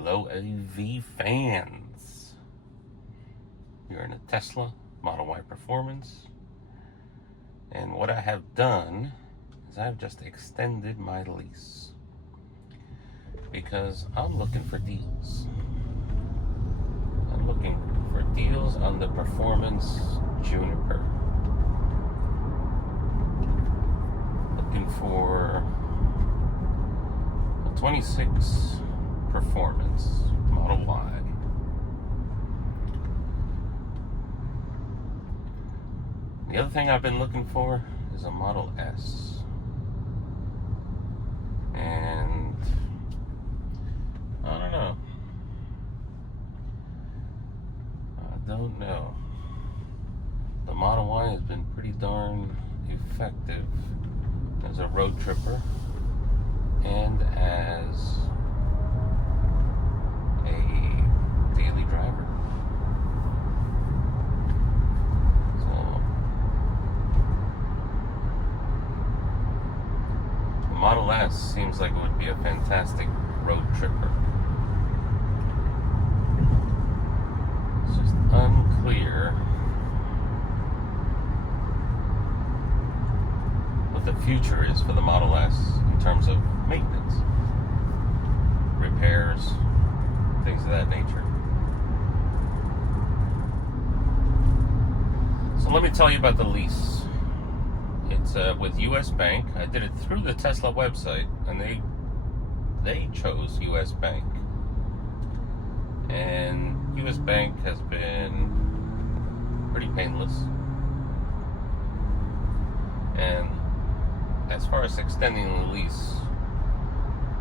Hello, AV fans. You're in a Tesla Model Y Performance, and what I have done is I've just extended my lease because I'm looking for deals. I'm looking for deals on the Performance Juniper. Looking for a 26 Performance Model Y. The other thing I've been looking for is a Model S. And I don't know. The Model Y has been pretty darn effective as a road tripper and as a daily driver. So the Model S seems like it would be a fantastic road tripper. It's just unclear what the future is for the Model S in terms of maintenance, repairs, things of that nature. So let me tell you about the lease. It's with US Bank. I did it through the Tesla website, and they chose US Bank. And US Bank has been pretty painless. And as far as extending the lease,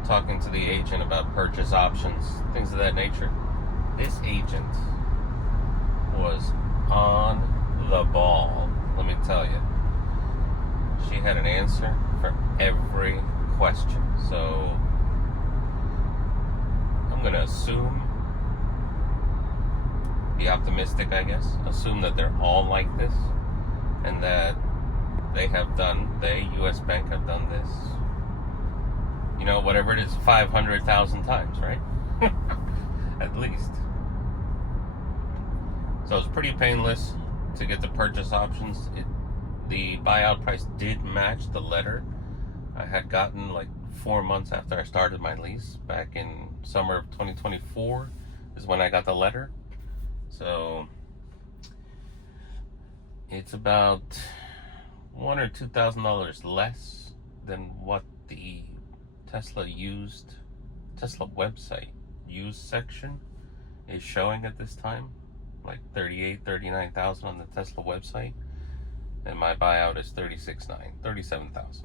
talking to the agent about purchase options, things of that nature, this agent was on the ball, let me tell you. She had an answer for every question. So I'm going to be optimistic, I guess, assume that they're all like this, and that US Bank have done this, whatever it is, 500,000 times, right? At least. So it's pretty painless to get the purchase options. The buyout price did match the letter I had gotten like 4 months after I started my lease. Back in summer of 2024 is when I got the letter. So it's about $1,000 or $2,000 less than what the Tesla website used section is showing at this time, like $39,000 on the Tesla website, and my buyout is $37,000.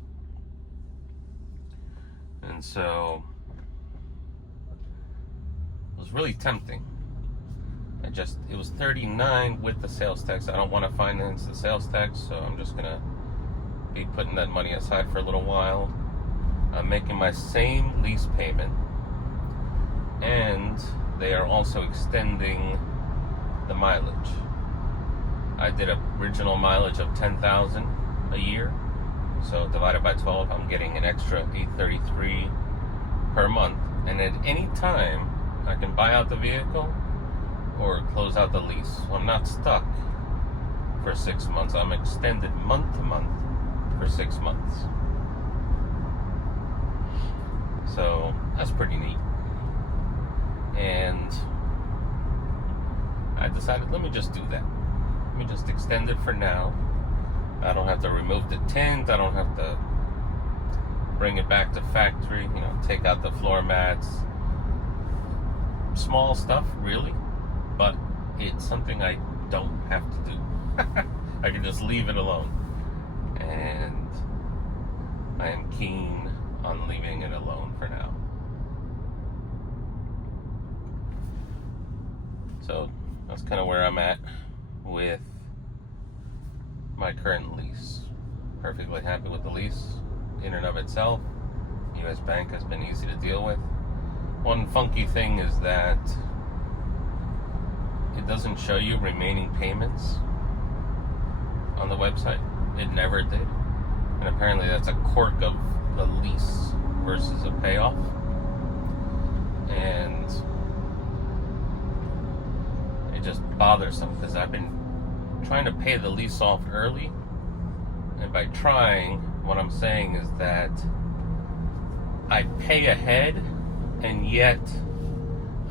And so it was really tempting. It was $39,000 with the sales tax. I don't want to finance the sales tax, so I'm just gonna be putting that money aside for a little while. I'm making my same lease payment, and they are also extending the mileage. I did an original mileage of 10,000 a year, so divided by 12, I'm getting an extra $833 per month. And at any time, I can buy out the vehicle or close out the lease. So I'm not stuck for 6 months. I'm extended month to month for 6 months. So that's pretty neat. And I decided, let me just do that. Let me just extend it for now. I don't have to remove the tint. I don't have to bring it back to factory, take out the floor mats. Small stuff, really, but it's something I don't have to do. I can just leave it alone. And I am keen on leaving it alone for now. So that's kind of where I'm at with my current lease. Perfectly happy with the lease in and of itself. US Bank has been easy to deal with. One funky thing is that it doesn't show you remaining payments on the website. It never did. And apparently that's a quirk of the lease versus a payoff. And just bothersome because I've been trying to pay the lease off early, and by trying, what I'm saying is that I pay ahead, and yet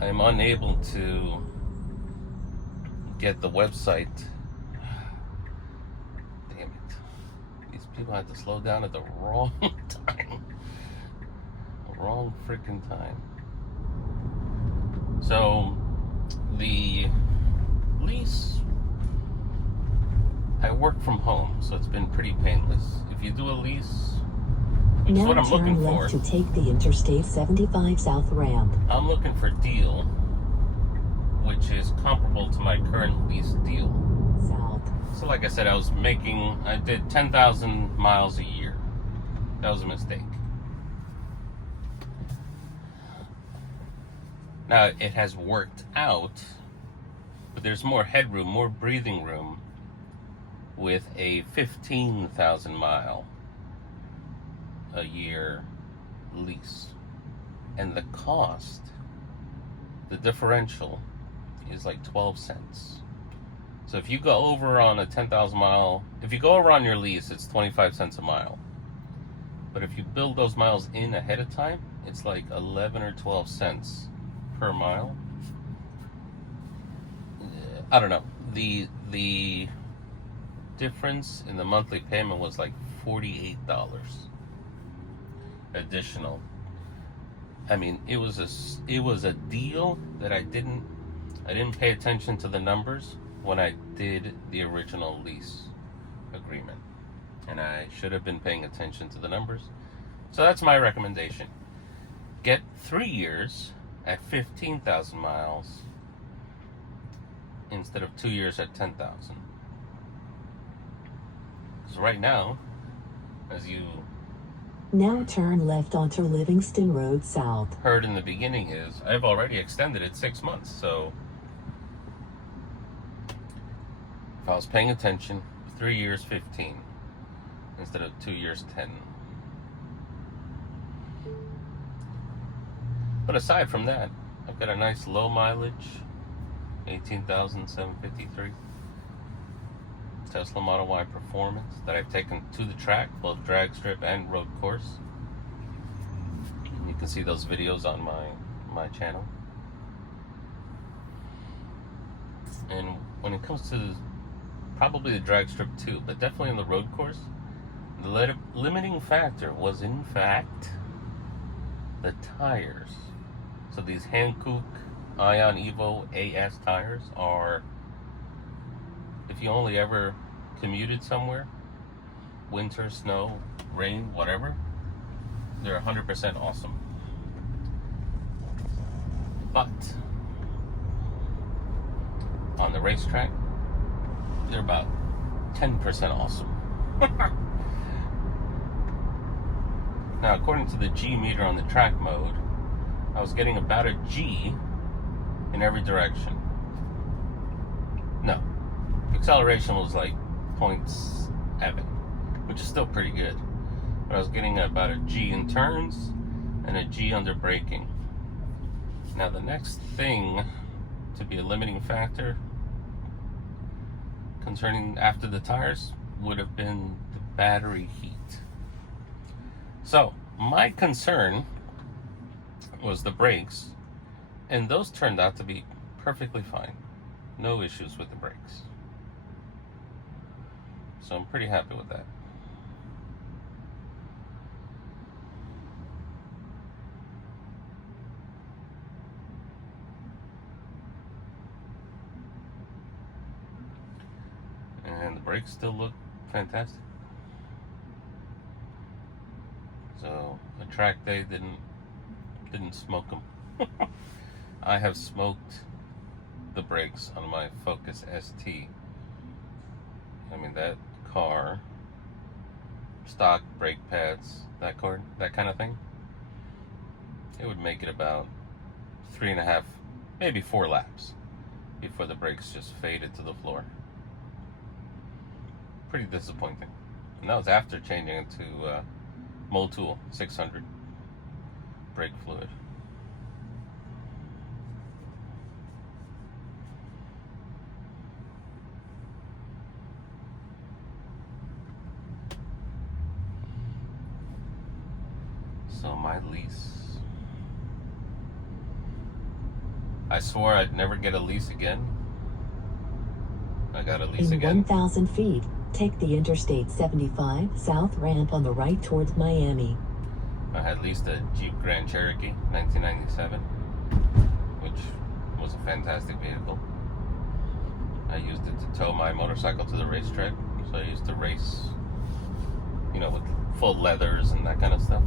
I'm unable to get the website. Damn it. These people had to slow down at the wrong time. Wrong freaking time. So, the lease, I work from home, so it's been pretty painless. If you do a lease, which is what I'm looking for. Now turn left to take the Interstate 75 South ramp. I'm looking for a deal which is comparable to my current lease deal. South. So like I said, I did 10,000 miles a year. That was a mistake. Now, it has worked out, but there's more headroom, more breathing room with a 15,000 mile a year lease. And the cost, the differential, is like 12 cents. So if you go over on a 10,000 mile, if you go over on your lease, it's 25 cents a mile. But if you build those miles in ahead of time, it's like 11 or 12 cents per mile. I don't know. The difference in the monthly payment was like $48 additional. I mean, it was a deal that I didn't pay attention to the numbers when I did the original lease agreement, and I should have been paying attention to the numbers. So that's my recommendation. Get 3 years at 15,000 miles instead of 2 years at 10,000. Because right now, as you now turn left onto Livingston Road South. Heard in the beginning, is I've already extended it 6 months. So if I was paying attention, 3 years 15 instead of 2 years 10. But aside from that, I've got a nice low mileage 18,753 Tesla Model Y Performance that I've taken to the track, both drag strip and road course. And you can see those videos on my channel. And when it comes to probably the drag strip too, but definitely on the road course, the limiting factor was in fact the tires. So these Hankook Ion Evo AS tires are, if you only ever commuted somewhere, winter, snow, rain, whatever, they're 100% awesome. But on the racetrack, they're about 10% awesome. Now, according to the G meter on the track mode, I was getting about a G in every direction. No, acceleration was like 0.7, which is still pretty good. But I was getting about a G in turns and a G under braking. Now, the next thing to be a limiting factor concerning after the tires would have been the battery heat. So my concern was the brakes, and those turned out to be perfectly fine. No issues with the brakes. So I'm pretty happy with that. And the brakes still look fantastic. So the track day didn't smoke them. I have smoked the brakes on my Focus ST. I mean, that car, stock brake pads, that kind of thing, it would make it about 3.5, maybe 4 laps before the brakes just faded to the floor. Pretty disappointing. And that was after changing it to Motul 600 brake fluid. lease. I swore I'd never get a lease again. I got a lease In again. 1,000 feet, take the Interstate 75 south ramp on the right towards Miami. I had leased a Jeep Grand Cherokee 1997, which was a fantastic vehicle. I used it to tow my motorcycle to the racetrack. So I used to race, with full leathers and that kind of stuff.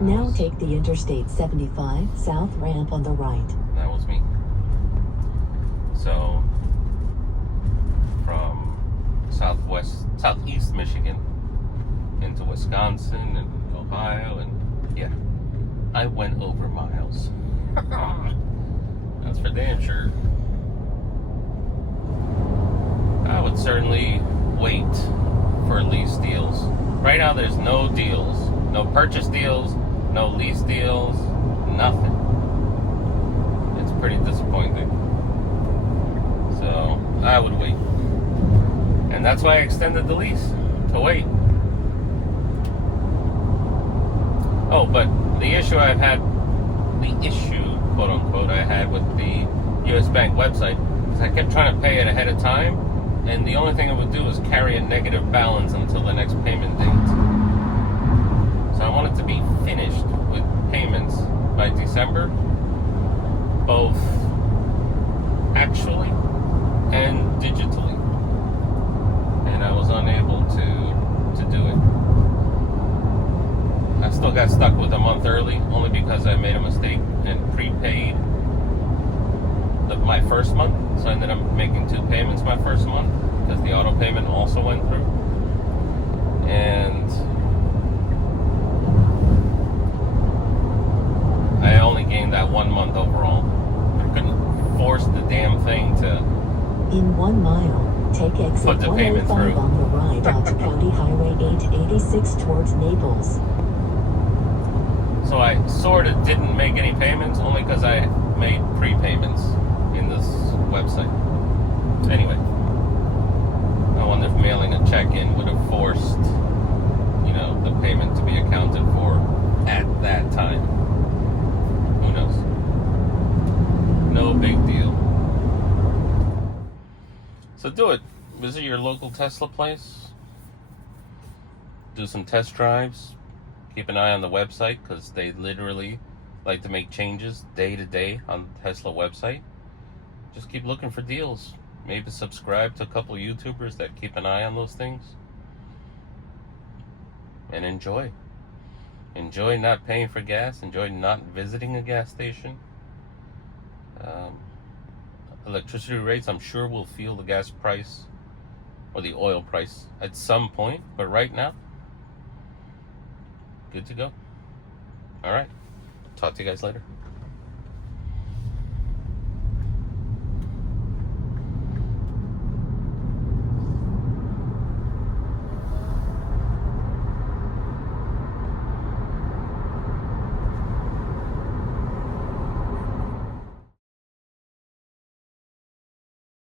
Now take the Interstate 75 south ramp on the right. That was me. So, from southeast Michigan into Wisconsin and Ohio, and yeah, I went over miles. That's for damn sure. I would certainly wait for lease deals. Right now, there's no deals. No purchase deals, no lease deals, nothing. It's pretty disappointing. So, I would wait. And that's why I extended the lease, to wait. Oh, but the issue, quote unquote, I had with the US Bank website is I kept trying to pay it ahead of time, and the only thing it would do was carry a negative balance until the next payment date. So I wanted to be finished with payments by December, both actually and digitally. And I was unable to do it. I still got stuck with a month early, only because I made a mistake and prepaid my first month. So I ended up making 2 payments my first month, because the auto payment also went through. And I only gained that 1 month overall. I couldn't force the damn thing to In 1 mile, take exit put the payment 105 through. on the right onto County Highway 886 towards Naples. So I sort of didn't make any payments, only because I made prepayments in this website. Anyway, I wonder if mailing a check-in would have forced, the payment to be accounted for at that time. Who knows? No big deal. So do it. Visit your local Tesla place. Do some test drives. Keep an eye on the website, because they literally like to make changes day to day on the Tesla website. Just keep looking for deals. Maybe subscribe to a couple of YouTubers that keep an eye on those things. And enjoy. Enjoy not paying for gas. Enjoy not visiting a gas station. Electricity rates, I'm sure, will feel the gas price or the oil price at some point. But right now, good to go. All right. Talk to you guys later.